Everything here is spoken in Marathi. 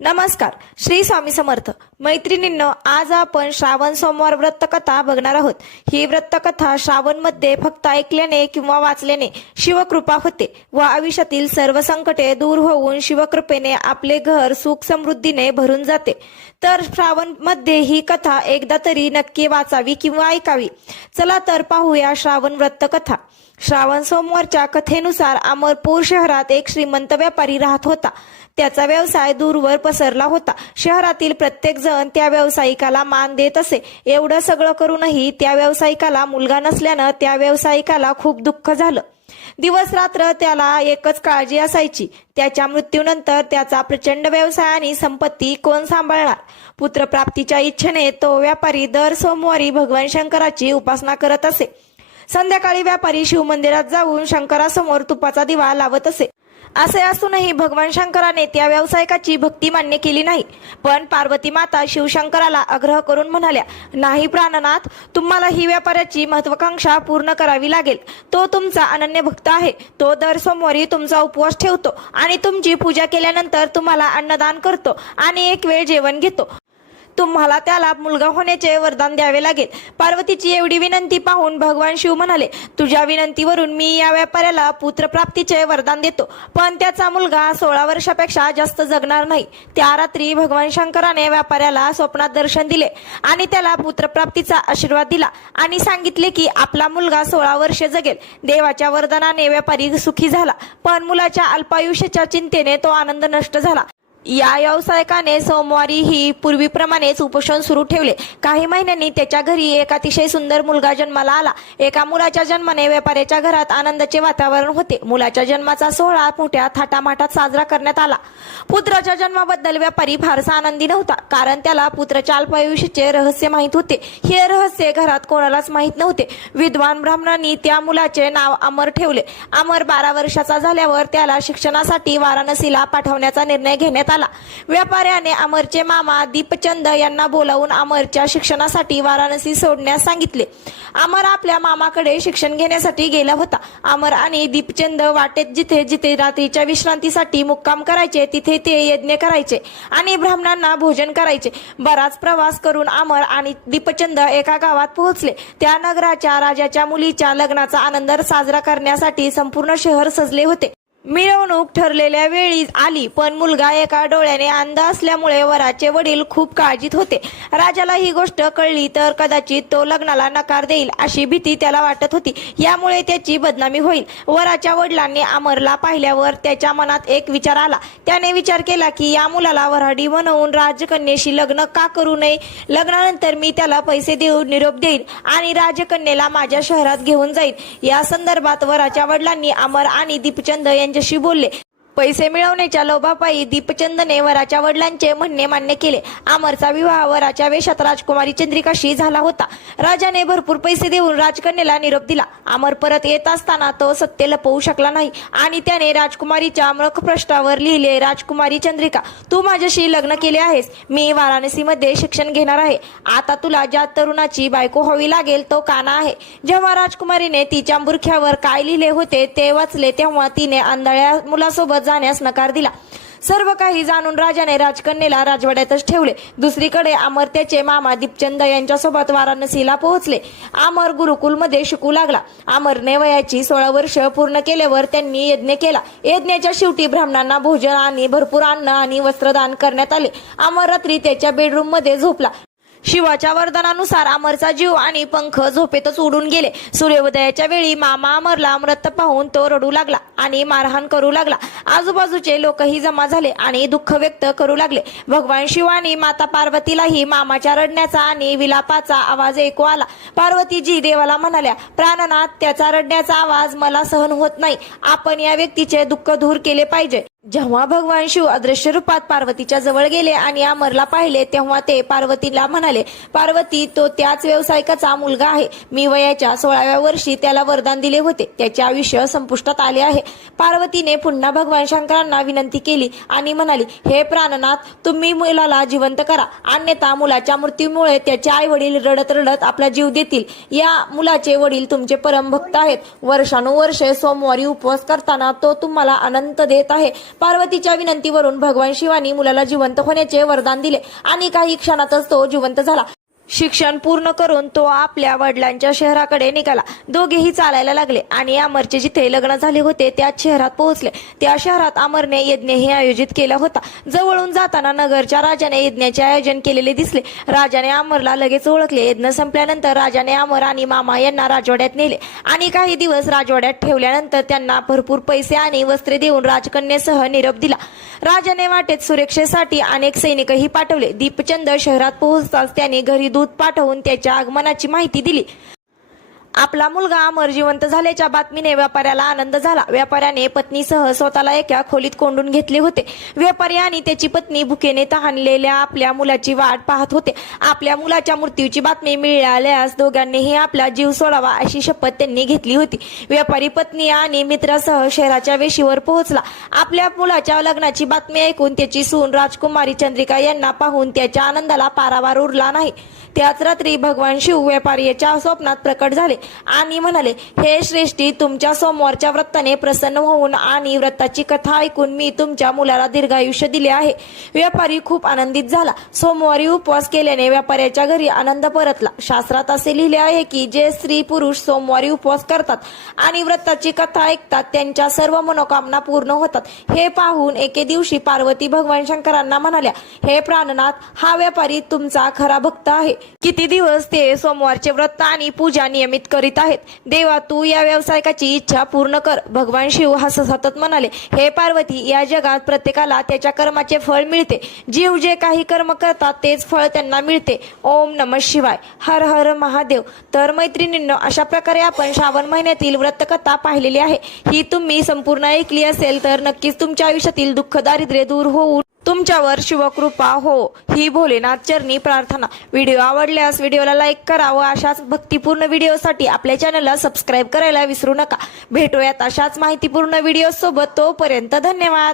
नमस्कार. श्री स्वामी समर्थ. मैत्रिणींनो, आज आपण श्रावण सोमवार व्रतकथा बघणार आहोत. ही व्रतकथा श्रावण मध्ये फक्त ऐकल्याने किंवा वाचल्याने शिवकृपा होते व आयुष्यातील सर्व संकटे दूर होऊन शिवकृपेने आपले घर सुख समृद्धीने भरून जाते. तर श्रावण मध्ये ही कथा एकदा तरी नक्की वाचावी किंवा ऐकावी. चला तर पाहूया श्रावण व्रतकथा. श्रावण सोमवारच्या कथेनुसार अमरपूर शहरात एक श्रीमंत व्यापारी राहत होता. त्याचा व्यवसाय दूरवर पसरला होता. शहरातील प्रत्येक जण त्या व्यावसायिकाला मान देत असे. एवढं सगळं करूनही त्या व्यावसायिकाला मुलगा नसल्यानं त्या व्यावसायिकाला खूप दुःख झालं. दिवस रात्र त्याला एकच काळजी असायची, त्याच्या मृत्यूनंतर त्याचा प्रचंड व्यवसाय आणि संपत्ती कोण सांभाळणार. पुत्रप्राप्तीच्या इच्छेने तो व्यापारी दर सोमवारी भगवान शंकराची उपासना करत असे. संध्याकाळी व्यापारी शिवमंदिरात जाऊन शंकरासमोर तुपाचा दिवा लावत असे. असे असूनही भगवान शंकराने त्या व्यावसायिकाची भक्ती मान्य केली नाही. पण पार्वती माता शिवशंकराला आग्रह करून म्हणाल्या, नाही प्राणनाथ, तुम्हाला ही व्यापाऱ्याची महत्वाकांक्षा पूर्ण करावी लागेल. तो तुमचा अनन्य भक्त आहे. तो दर सोमवारी तुमचा उपवास ठेवतो आणि तुमची पूजा केल्यानंतर तुम्हाला अन्नदान करतो आणि एक वेळ जेवण घेतो. तुम्हाला त्याला मुलगा होण्याचे वरदान द्यावे लागेल. पार्वतीची एवढी विनंती पाहून भगवान शिव म्हणाले, तुझ्या विनंतीवरून मी या व्यापाऱ्याला पुत्रप्राप्तीचे वरदान देतो, पण त्याचा मुलगा 16 वर्षापेक्षा जास्त जगणार नाही. त्या रात्री भगवान शंकराने व्यापाऱ्याला स्वप्नात दर्शन दिले आणि त्याला पुत्रप्राप्तीचा आशीर्वाद दिला आणि सांगितले की आपला मुलगा 16 वर्षे जगेल. देवाच्या वरदानाने व्यापारी सुखी झाला, पण मुलाच्या अल्पायुष्याच्या चिंतेने तो आनंद नष्ट झाला. या व्यावसायिकाने सोमवारीही पूर्वीप्रमाणेच उपोषण सुरू ठेवले. काही महिन्यांनी त्याच्या घरी एक अतिशय सुंदर मुलगा जन्माला आला. एका मुलाच्या जन्माने व्यापाऱ्याच्या घरात आनंदाचे वातावरण होते. मुलाच्या जन्माचा सोहळा मोठ्या थाटामाटात साजरा करण्यात आला. पुत्राच्या जन्माबद्दल व्यापारी फारसा आनंदी नव्हता, कारण त्याला पुत्राच्या अल्पायुष्याचे रहस्य माहीत होते. हे रहस्य घरात कोणालाच माहीत नव्हते. विद्वान ब्राह्मणांनी त्या मुलाचे नाव अमर ठेवले. अमर 12 वर्षाचा झाल्यावर त्याला शिक्षणासाठी वाराणसीला पाठवण्याचा निर्णय घेण्यात आला. व्यापाऱ्याने अमरचे मामा दीपचंद यांना बोलावून अमरच्या शिक्षणासाठी वाराणसी सोडण्यास सांगितले. अमर आपल्या मामाकडे शिक्षण घेण्यासाठी गेला होता. अमर आणि दीपचंद वाटेत जिथे जिथे रात्रीच्या विश्रांतीसाठी मुक्काम करायचे तिथे ते यज्ञ करायचे आणि ब्राह्मणांना भोजन करायचे. बराच प्रवास करून अमर आणि दीपचंद एका गावात पोहोचले. त्या नगराच्या राजाच्या मुलीच्या लग्नाचा आनंद साजरा करण्यासाठी संपूर्ण शहर सजले होते. मिरवणूक ठरलेल्या वेळी आली, पण मुलगा एका डोळ्याने अंध असल्यामुळे वराचे वडील खूप काळजीत होते. राजाला ही गोष्ट कळली तर कदाचित तो लग्नाला नकार देईल अशी भीती त्याला वाटत होती. यामुळे त्याची बदनामी होईल. वराच्या वडिलांनी अमरला पाहिल्यावर त्याच्या मनात एक विचार आला. त्याने विचार केला की या मुलाला वऱ्हाडी बनवून राजकन्येशी लग्न का करू नये. लग्नानंतर मी त्याला पैसे देऊन निरोप देईल आणि राजकन्येला माझ्या शहरात घेऊन जाईल. या संदर्भात वराच्या वडिलांनी अमर आणि दीपचंद यांच्याशी बोलले. पैसे मिळवण्याच्या लोभापायी दीपचंदने वराच्या वडिलांचे म्हणणे मान्य केले. अमरचा विवाह वराच्या वेशात राजकुमारी चंद्रिकाशी झाला होता. राजाने भरपूर पैसे देऊन राजकन्येला निरोप दिला. अमर परत येत असताना तो सत्य लपवू शकला नाही आणि त्याने राजकुमारीच्या मुखपृष्ठावर लिहिले, राजकुमारी चंद्रिका, तू माझ्याशी लग्न केले आहेस. मी वाराणसीमध्ये शिक्षण घेणार आहे. आता तुला ज्या तरुणाची बायको व्हावी लागेल तो काना आहे. जेव्हा राजकुमारीने तिच्या बुरख्यावर काय लिहिले होते ते वाचले तेव्हा तिने आंधळ्या मुलासोबत जाण्यास नकार दिला. सर्व काही जाणून राजाने राजकन्येला राजवाड्यातच ठेवले. दुसरीकडे अमर त्याचे मामा दीपचंद यांच्यासोबत वाराणसीला पोहोचले. अमर गुरुकुलमध्ये शिकू लागला. अमरने वयाची 16 वर्ष पूर्ण केल्यावर त्यांनी यज्ञ केला. यज्ञाच्या शेवटी ब्राह्मणांना भोजन आणि भरपूर अन्न आणि वस्त्रदान करण्यात आले. अमर रात्री त्याच्या बेडरूम मध्ये झोपला. शिवाच्या वरदानानुसार अमरचा जीव आणि पंख झोपेतच उडून गेले. सूर्योदयाच्या वेळी मामा अमरला मृत पाहून तो रडू लागला आणि मारहाण करू लागला. आजूबाजूचे लोकही जमा झाले आणि दुःख व्यक्त करू लागले. भगवान शिव आणि माता पार्वतीलाही मामाच्या रडण्याचा आणि विलापाचा आवाज ऐकू आला. पार्वतीजी देवाला म्हणाल्या, प्राणनाथ, त्याचा रडण्याचा आवाज मला सहन होत नाही. आपण या व्यक्तीचे दुःख दूर केले पाहिजे. जेव्हा भगवान शिव अदृश्य रूपात पार्वतीच्या जवळ गेले आणि अमरला पाहिले तेव्हा ते पार्वतीला म्हणाले, पार्वती, तो त्याच व्यावसायिकाचा मुलगा आहे. मी वयाच्या 16व्या वर्षी त्याला वरदान दिले होते. त्याचे आयुष्य संपुष्टात आले आहे. पार्वतीने पुन्हा भगवान शंकरांना विनंती केली आणि म्हणाली, हे प्राणनाथ, तुम्ही मुलाला जिवंत करा, अन्यथा मुलाच्या मृत्यूमुळे त्याचे आई वडील रडत रडत आपला जीव देतील. या मुलाचे वडील तुमचे परम भक्त आहेत. वर्षानुवर्षे सोमवारी उपवास करताना तो तुम्हाला अनंत देत आहे. पार्वतीच्या विनंतीवरून भगवान शिवानी मुलाला जिवंत होण्याचे वरदान दिले आणि काही क्षणातच तो जिवंत झाला. शिक्षण पूर्ण करून तो आपल्या वडिलांच्या शहराकडे निघाला. दोघेही चालायला लागले आणि अमरचे जिथे लग्न झाले होते त्याच शहरात पोहोचले. त्या शहरात अमरने यज्ञही आयोजित केला होता. जवळून जाताना नगरच्या राजाने यज्ञाचे आयोजन केलेले दिसले. राजाने अमरला लगेच ओळखले. यज्ञ संपल्यानंतर राजाने अमर आणि मामा यांना राजवाड्यात नेले आणि काही दिवस राजवाड्यात ठेवल्यानंतर त्यांना भरपूर पैसे आणि वस्त्रे देऊन राजकन्येसह निरोप दिला. राजाने वाटेत सुरक्षेसाठी अनेक सैनिकही पाठवले. दीपचंद शहरात पोहोचताच त्याने घरी दूत पाठवून त्याच्या आगमनाची माहिती दिली. आपला मुलगा अमर जिवंत झाल्याच्या बातमीने व्यापाऱ्याला आनंद झाला. व्यापाऱ्याने पत्नीसह स्वतःला एका खोलीत कोंडून घेतले होते. व्यापारी आणि त्याची पत्नी भुकेने तहानलेल्या आपल्या मुलाची वाट पाहत होते. आपल्या मुलाच्या मृत्यूची बातमी मिळाल्यास दोघांनीही आपला जीव सोडावा अशी शपथ त्यांनी घेतली होती. व्यापारी पत्नी आणि मित्रासह शहराच्या वेशीवर पोहोचला. आपल्या मुलाच्या लग्नाची बातमी ऐकून त्याची सून राजकुमारी चंद्रिका यांना पाहून त्याच्या आनंदाला पारावार उरला नाही. त्याच रात्री भगवान शिव व्यापाऱ्याच्या स्वप्नात प्रकट झाले आणि म्हणाले, हे श्रेष्ठी, तुमच्या सोमवारच्या व्रताने प्रसन्न होऊन आणि व्रताची कथा ऐकून मी तुमच्या मुलाला दीर्घायुष्य दिले आहे. व्यापारी खूप आनंदित झाला. सोमवारी उपवास केल्याने व्यापाऱ्याच्या घरी आनंद परतला. शास्त्रात असे लिहिले आहे की जे स्त्री पुरुष सोमवारी उपवास करतात आणि व्रताची कथा ऐकतात त्यांच्या सर्व मनोकामना पूर्ण होतात. हे पाहून एके दिवशी पार्वती भगवान शंकरांना म्हणाल्या, हे प्राणनाथ, हा व्यापारी तुमचा खरा भक्त आहे. किती दिवस ते सोमवारचे व्रत आणि पूजा नियमित करीत आहेत. देवा, तू या व्यावसायिकाची इच्छा पूर्ण कर. भगवान शिव हसत म्हणाले, हे पार्वती, या जगात प्रत्येकाला त्याच्या कर्माचे फळ मिळते. जीव जे काही कर्म करतात तेच फळ त्यांना मिळते. ओम नमः शिवाय. हर हर महादेव. तर मैत्रिणींनो, अशा प्रकारे आपण श्रावण महिन्यातील व्रतकथा पाहिलेली आहे. ही तुम्ही संपूर्ण ऐकली असेल तर नक्कीच तुमच्या आयुष्यातील दुःख दारिद्र्य दूर होऊन तुमच्यावर शिवकृपा हो, ही भोलेनाथ चरणी प्रार्थना. व्हिडिओ आवडल्यास व्हिडिओला लाईक करा व अशाच भक्तिपूर्ण व्हिडिओसाठी आपल्या चॅनलला सबस्क्राईब करायला विसरू नका. भेटूयात अशाच माहितीपूर्ण व्हिडिओ सोबत. तोपर्यंत धन्यवाद.